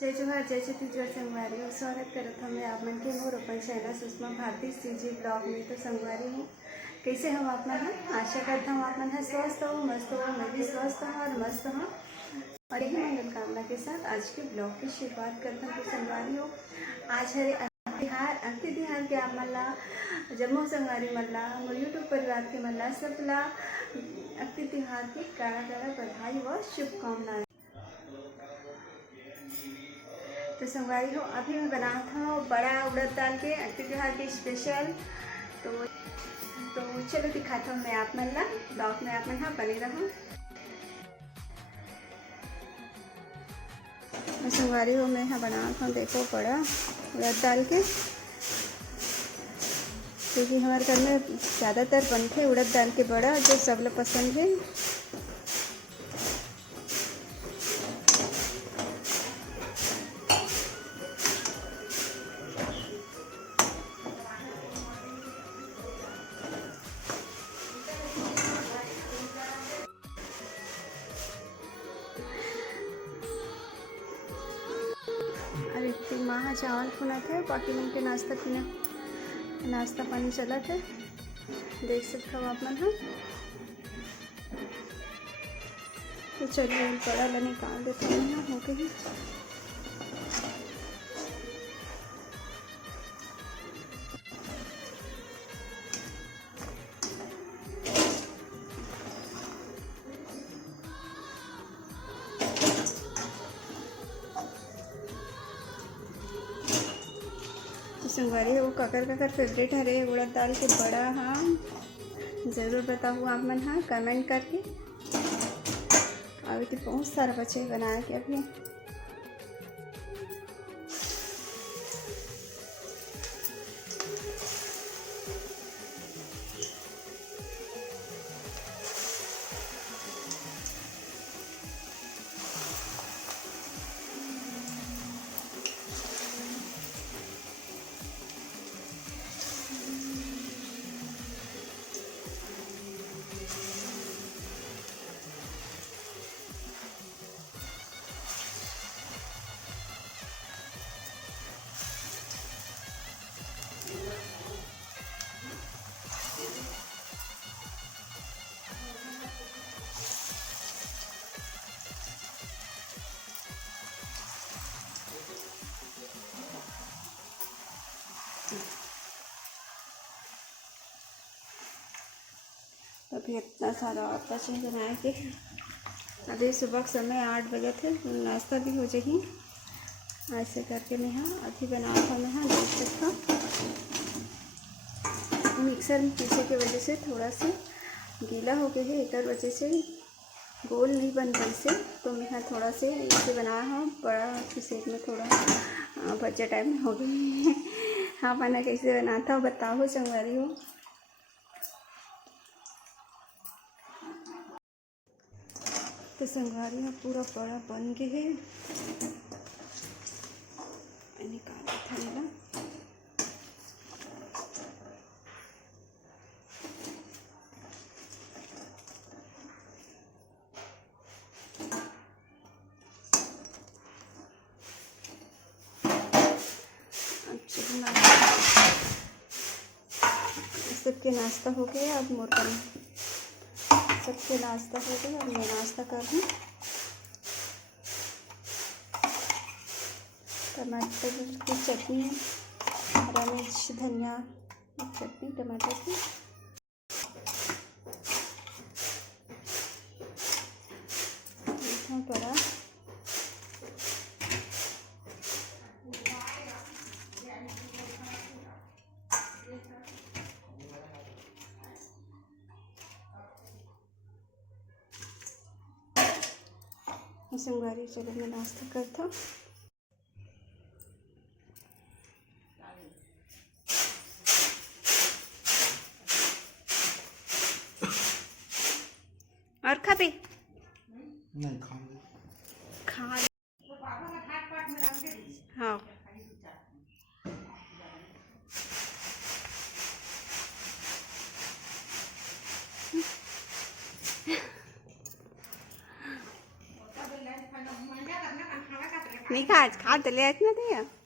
जय जोहार जय छत्तीसगढ़ संगवारी हो। स्वागत करत हमें आप मन के मोर अपन channel Sushma Bharati CG blog में। तो संगवारी हूँ, कैसे हम आप मन हैं? आशा करता हूँ आप मन है स्वस्थ हो, मस्त हो। मैं भी स्वस्थ हूँ और मस्त हूँ और यही मंगल कामना के साथ आज के ब्लॉग की शुरुआत करता हूँ। तो संगवारी हो, आज हरे अंति तिहार के आप मन ला जम्मो संगवारी मन ला मोर यूट्यूब परिवार के मन ला सब ला अंति तिहार की कड़ा कड़ा बधाई व शुभकामनाएं। तो संगवारी हो, अभी मैं बनाया था बड़ा उड़द दाल के अंति त्योहार के स्पेशल। तो चलो दिखाता हूँ मैं आप मन ला ब्लॉग में आप मन हाँ बने रहो। तो संगवारी हो, मैं यहाँ बनाया था देखो बड़ा उड़द दाल के, क्योंकि हमारे घर में ज़्यादातर बनते उड़द दाल के बड़ा जो सब लोग पसंद है। अरे माँ चावल फुना थे, बाकी मन के नाश्ता पानी चला थे, देख सकते हो आप मन। हाँ तो चलिए बड़ा ला निकाल देता हूँ ना हो गई। संगवारी हो, काकर फेवरेट है रे उड़द दाल के बड़ा। हाँ ज़रूर बताओ आप मन हाँ कमेंट करके। अभी तो बहुत सारा बच्चे बनाए के अपने। अभी इतना सारा आता चाहिए बनाए के। अभी सुबह के समय 8 बजे थे, नाश्ता भी हो जाही। ऐसे करके मैं हाँ अभी बना था मैं हाँ देख सकता। मिक्सर में पीछे की वजह से थोड़ा सा गीला हो गया है, एक वजह से गोल नहीं बन पाई से। तो मैं हाँ थोड़ा से इसे बनाया हाँ बड़ा सेक में थोड़ा बच्चा टाइम में हो गई। हाँ बना कैसे बनाता बताओ संगवारी हो। तो संगवारी में पूरा बड़ा बन के है, निकाल था ना। सबके नाश्ता हो गया, अब मोर कर सबके नाश्ता हो गया, अब मैं नाश्ता कर दूँ। टमाटर की चटनी, हरा मिर्च धनिया चटनी टमाटर की। मीठा बड़ा संगवारी, चलो मैं नाश्ता करता हूँ। और खा पे नहीं खा हाँ। नहीं खा आज खा तो ले आज नहीं